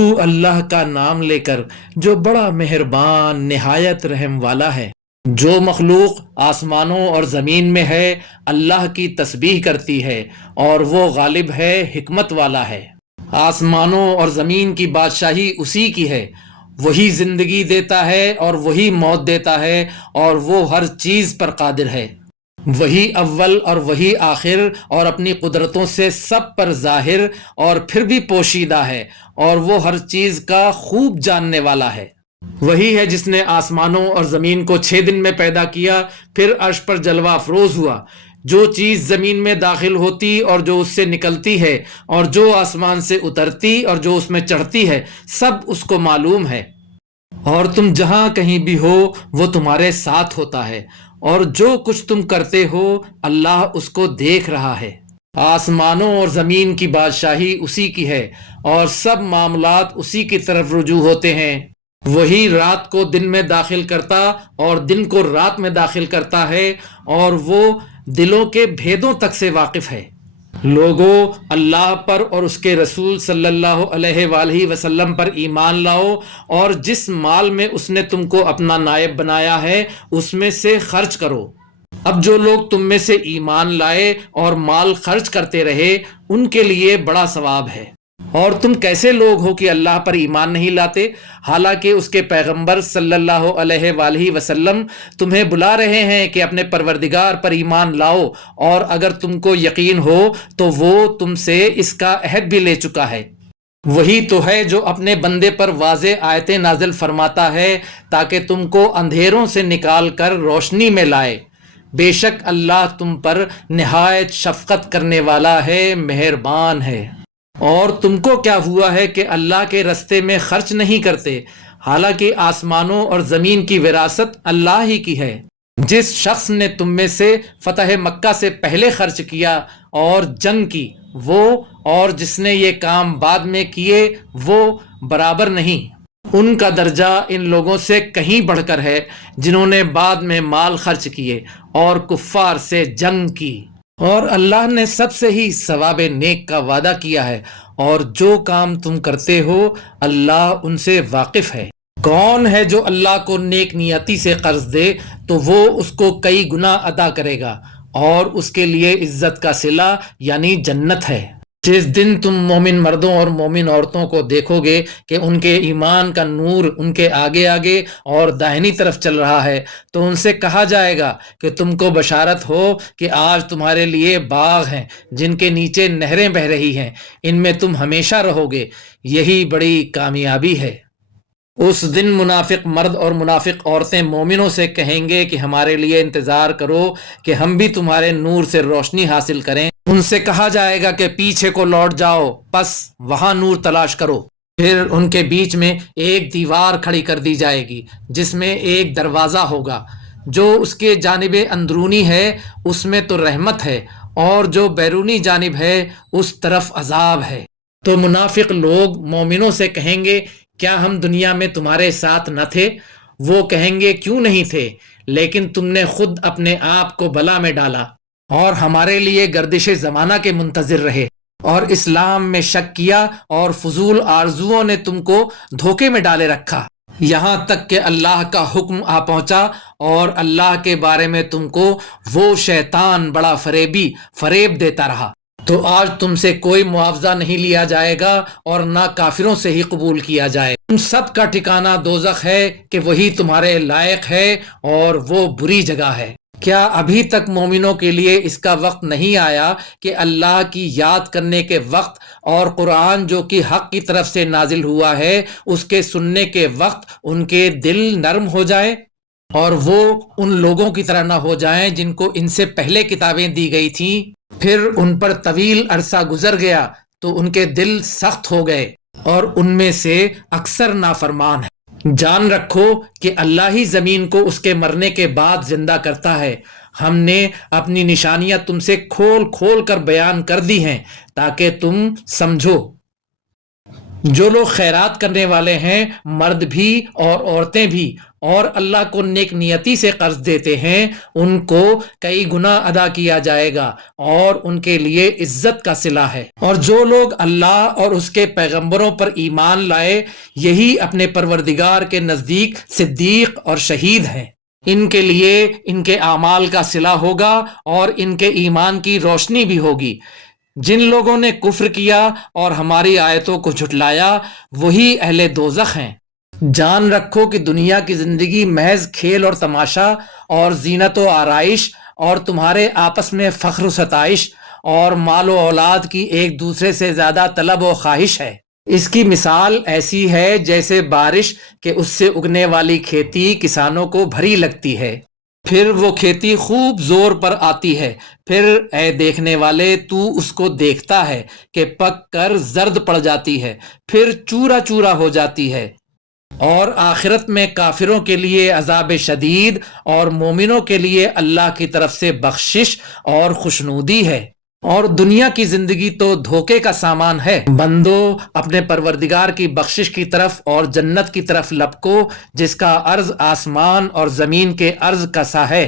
شروع اللہ کا نام لے کر جو بڑا مہربان نہایت رحم والا ہے۔ جو مخلوق آسمانوں اور زمین میں ہے اللہ کی تسبیح کرتی ہے اور وہ غالب ہے، حکمت والا ہے۔ آسمانوں اور زمین کی بادشاہی اسی کی ہے، وہی زندگی دیتا ہے اور وہی موت دیتا ہے اور وہ ہر چیز پر قادر ہے۔ وہی اول اور وہی آخر اور اپنی قدرتوں سے سب پر ظاہر اور پھر بھی پوشیدہ ہے، اور وہ ہر چیز کا خوب جاننے والا ہے۔ وہی ہے جس نے آسمانوں اور زمین کو 6 دن میں پیدا کیا، پھر عرش پر جلوہ افروز ہوا۔ جو چیز زمین میں داخل ہوتی اور جو اس سے نکلتی ہے، اور جو آسمان سے اترتی اور جو اس میں چڑھتی ہے، سب اس کو معلوم ہے۔ اور تم جہاں کہیں بھی ہو وہ تمہارے ساتھ ہوتا ہے، اور جو کچھ تم کرتے ہو اللہ اس کو دیکھ رہا ہے۔ آسمانوں اور زمین کی بادشاہی اسی کی ہے، اور سب معاملات اسی کی طرف رجوع ہوتے ہیں۔ وہی رات کو دن میں داخل کرتا اور دن کو رات میں داخل کرتا ہے، اور وہ دلوں کے بھیدوں تک سے واقف ہے۔ لوگو، اللہ پر اور اس کے رسول صلی اللہ علیہ وآلہ وسلم پر ایمان لاؤ، اور جس مال میں اس نے تم کو اپنا نائب بنایا ہے اس میں سے خرچ کرو۔ اب جو لوگ تم میں سے ایمان لائے اور مال خرچ کرتے رہے ان کے لیے بڑا ثواب ہے۔ اور تم کیسے لوگ ہو کہ اللہ پر ایمان نہیں لاتے، حالانکہ اس کے پیغمبر صلی اللہ علیہ وآلہ وسلم تمہیں بلا رہے ہیں کہ اپنے پروردگار پر ایمان لاؤ، اور اگر تم کو یقین ہو تو وہ تم سے اس کا عہد بھی لے چکا ہے۔ وہی تو ہے جو اپنے بندے پر واضح آیتیں نازل فرماتا ہے تاکہ تم کو اندھیروں سے نکال کر روشنی میں لائے۔ بے شک اللہ تم پر نہایت شفقت کرنے والا ہے، مہربان ہے۔ اور تم کو کیا ہوا ہے کہ اللہ کے رستے میں خرچ نہیں کرتے، حالانکہ آسمانوں اور زمین کی وراثت اللہ ہی کی ہے۔ جس شخص نے تم میں سے فتح مکہ سے پہلے خرچ کیا اور جنگ کی، وہ اور جس نے یہ کام بعد میں کیے وہ برابر نہیں۔ ان کا درجہ ان لوگوں سے کہیں بڑھ کر ہے جنہوں نے بعد میں مال خرچ کیے اور کفار سے جنگ کی۔ اور اللہ نے سب سے ہی ثواب نیک کا وعدہ کیا ہے، اور جو کام تم کرتے ہو اللہ ان سے واقف ہے۔ کون ہے جو اللہ کو نیک نیتی سے قرض دے تو وہ اس کو کئی گنا ادا کرے گا، اور اس کے لیے عزت کا صلہ یعنی جنت ہے۔ جس دن تم مومن مردوں اور مومن عورتوں کو دیکھو گے کہ ان کے ایمان کا نور ان کے آگے آگے اور داہنی طرف چل رہا ہے، تو ان سے کہا جائے گا کہ تم کو بشارت ہو کہ آج تمہارے لیے باغ ہیں جن کے نیچے نہریں بہہ رہی ہیں، ان میں تم ہمیشہ رہو گے، یہی بڑی کامیابی ہے۔ اس دن منافق مرد اور منافق عورتیں مومنوں سے کہیں گے کہ ہمارے لیے انتظار کرو کہ ہم بھی تمہارے نور سے روشنی حاصل کریں۔ ان سے کہا جائے گا کہ پیچھے کو لوٹ جاؤ، پس وہاں نور تلاش کرو۔ پھر ان کے بیچ میں ایک دیوار کھڑی کر دی جائے گی جس میں ایک دروازہ ہوگا، جو اس کے جانب اندرونی ہے اس میں تو رحمت ہے، اور جو بیرونی جانب ہے اس طرف عذاب ہے۔ تو منافق لوگ مومنوں سے کہیں گے کیا ہم دنیا میں تمہارے ساتھ نہ تھے؟ وہ کہیں گے کیوں نہیں تھے، لیکن تم نے خود اپنے آپ کو بلا میں ڈالا اور ہمارے لیے گردش زمانہ کے منتظر رہے، اور اسلام میں شک کیا اور فضول آرزوؤں نے تم کو دھوکے میں ڈالے رکھا، یہاں تک کہ اللہ کا حکم آ پہنچا اور اللہ کے بارے میں تم کو وہ شیطان بڑا فریب دیتا رہا۔ تو آج تم سے کوئی معاوضہ نہیں لیا جائے گا اور نہ کافروں سے ہی قبول کیا جائے۔ تم سب کا ٹھکانہ دوزخ ہے کہ وہی تمہارے لائق ہے، اور وہ بری جگہ ہے۔ کیا ابھی تک مومنوں کے لیے اس کا وقت نہیں آیا کہ اللہ کی یاد کرنے کے وقت اور قرآن جو کہ حق کی طرف سے نازل ہوا ہے اس کے سننے کے وقت ان کے دل نرم ہو جائے، اور وہ ان لوگوں کی طرح نہ ہو جائیں جن کو ان سے پہلے کتابیں دی گئی تھیں، پھر ان پر طویل عرصہ گزر گیا تو ان کے دل سخت ہو گئے، اور ان میں سے اکثر نافرمان ہیں۔ جان رکھو کہ اللہ ہی زمین کو اس کے مرنے کے بعد زندہ کرتا ہے۔ ہم نے اپنی نشانیاں تم سے کھول کھول کر بیان کر دی ہیں تاکہ تم سمجھو۔ جو لوگ خیرات کرنے والے ہیں، مرد بھی اور عورتیں بھی، اور اللہ کو نیک نیتی سے قرض دیتے ہیں، ان کو کئی گنا ادا کیا جائے گا اور ان کے لیے عزت کا صلہ ہے۔ اور جو لوگ اللہ اور اس کے پیغمبروں پر ایمان لائے، یہی اپنے پروردگار کے نزدیک صدیق اور شہید ہیں۔ ان کے لیے ان کے اعمال کا صلہ ہوگا اور ان کے ایمان کی روشنی بھی ہوگی۔ جن لوگوں نے کفر کیا اور ہماری آیتوں کو جھٹلایا، وہی اہل دوزخ ہیں۔ جان رکھو کہ دنیا کی زندگی محض کھیل اور تماشا اور زینت و آرائش اور تمہارے آپس میں فخر و ستائش اور مال و اولاد کی ایک دوسرے سے زیادہ طلب و خواہش ہے۔ اس کی مثال ایسی ہے جیسے بارش کہ اس سے اگنے والی کھیتی کسانوں کو بھری لگتی ہے، پھر وہ کھیتی خوب زور پر آتی ہے، پھر اے دیکھنے والے تو اس کو دیکھتا ہے کہ پک کر زرد پڑ جاتی ہے، پھر چورا چورا ہو جاتی ہے۔ اور آخرت میں کافروں کے لیے عذاب شدید اور مومنوں کے لیے اللہ کی طرف سے بخشش اور خوشنودی ہے۔ اور دنیا کی زندگی تو دھوکے کا سامان ہے۔ بندو اپنے پروردگار کی بخشش کی طرف اور جنت کی طرف لپکو، جس کا عرض آسمان اور زمین کے عرض کا سا ہے،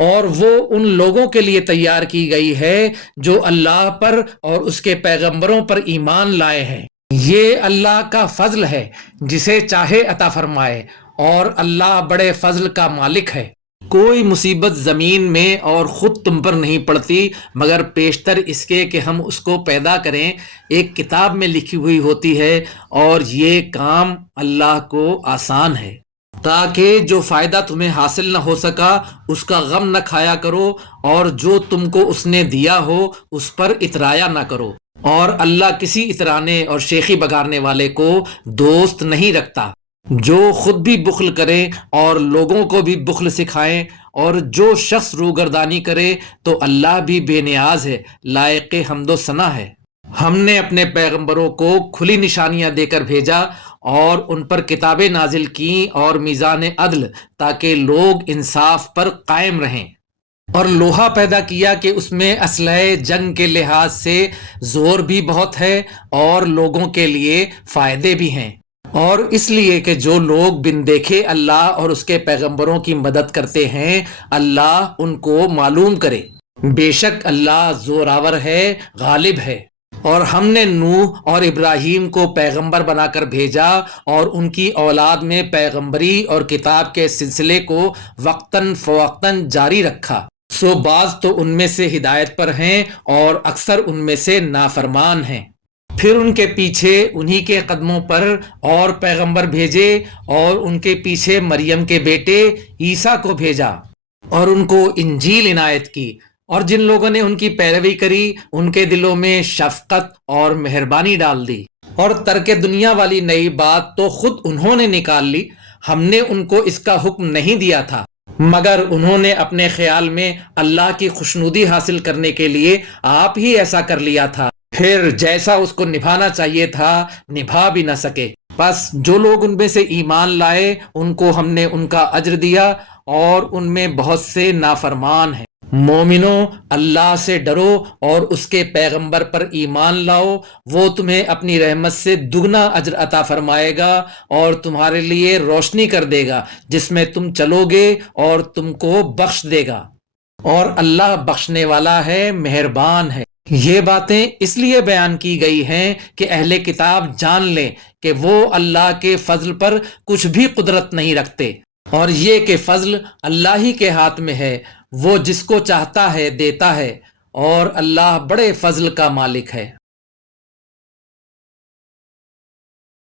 اور وہ ان لوگوں کے لیے تیار کی گئی ہے جو اللہ پر اور اس کے پیغمبروں پر ایمان لائے ہیں۔ یہ اللہ کا فضل ہے، جسے چاہے عطا فرمائے، اور اللہ بڑے فضل کا مالک ہے۔ کوئی مصیبت زمین میں اور خود تم پر نہیں پڑتی مگر پیشتر اس کے کہ ہم اس کو پیدا کریں، ایک کتاب میں لکھی ہوئی ہوتی ہے، اور یہ کام اللہ کو آسان ہے۔ تاکہ جو فائدہ تمہیں حاصل نہ ہو سکا اس کا غم نہ کھایا کرو، اور جو تم کو اس نے دیا ہو اس پر اترایا نہ کرو۔ اور اللہ کسی اترانے اور شیخی بگارنے والے کو دوست نہیں رکھتا۔ جو خود بھی بخل کرے اور لوگوں کو بھی بخل سکھائیں، اور جو شخص روگردانی کرے تو اللہ بھی بے نیاز ہے، لائق حمد و ثنا ہے۔ ہم نے اپنے پیغمبروں کو کھلی نشانیاں دے کر بھیجا اور ان پر کتابیں نازل کیں اور میزان عدل، تاکہ لوگ انصاف پر قائم رہیں۔ اور لوہا پیدا کیا کہ اس میں اسلحہ جنگ کے لحاظ سے زور بھی بہت ہے اور لوگوں کے لیے فائدے بھی ہیں، اور اس لیے کہ جو لوگ بن دیکھے اللہ اور اس کے پیغمبروں کی مدد کرتے ہیں، اللہ ان کو معلوم کرے۔ بے شک اللہ زوراور ہے، غالب ہے۔ اور ہم نے نوح اور ابراہیم کو پیغمبر بنا کر بھیجا اور ان کی اولاد میں پیغمبری اور کتاب کے سلسلے کو وقتاً فوقتاً جاری رکھا۔ سو بعض تو ان میں سے ہدایت پر ہیں اور اکثر ان میں سے نافرمان ہیں۔ پھر ان کے پیچھے انہی کے قدموں پر اور پیغمبر بھیجے، اور ان کے پیچھے مریم کے بیٹے عیسیٰ کو بھیجا اور ان کو انجیل عنایت کی۔ اور جن لوگوں نے ان کی پیروی کری ان کے دلوں میں شفقت اور مہربانی ڈال دی۔ اور ترک دنیا والی نئی بات تو خود انہوں نے نکال لی، ہم نے ان کو اس کا حکم نہیں دیا تھا، مگر انہوں نے اپنے خیال میں اللہ کی خوشنودی حاصل کرنے کے لیے آپ ہی ایسا کر لیا تھا، پھر جیسا اس کو نبھانا چاہیے تھا نبھا بھی نہ سکے۔ بس جو لوگ ان میں سے ایمان لائے ان کو ہم نے ان کا اجر دیا، اور ان میں بہت سے نافرمان ہیں۔ مومنوں، اللہ سے ڈرو اور اس کے پیغمبر پر ایمان لاؤ، وہ تمہیں اپنی رحمت سے دگنا اجر عطا فرمائے گا اور تمہارے لیے روشنی کر دے گا جس میں تم چلو گے، اور تم کو بخش دے گا، اور اللہ بخشنے والا ہے، مہربان ہے۔ یہ باتیں اس لیے بیان کی گئی ہیں کہ اہل کتاب جان لیں کہ وہ اللہ کے فضل پر کچھ بھی قدرت نہیں رکھتے، اور یہ کہ فضل اللہ ہی کے ہاتھ میں ہے، وہ جس کو چاہتا ہے دیتا ہے، اور اللہ بڑے فضل کا مالک ہے۔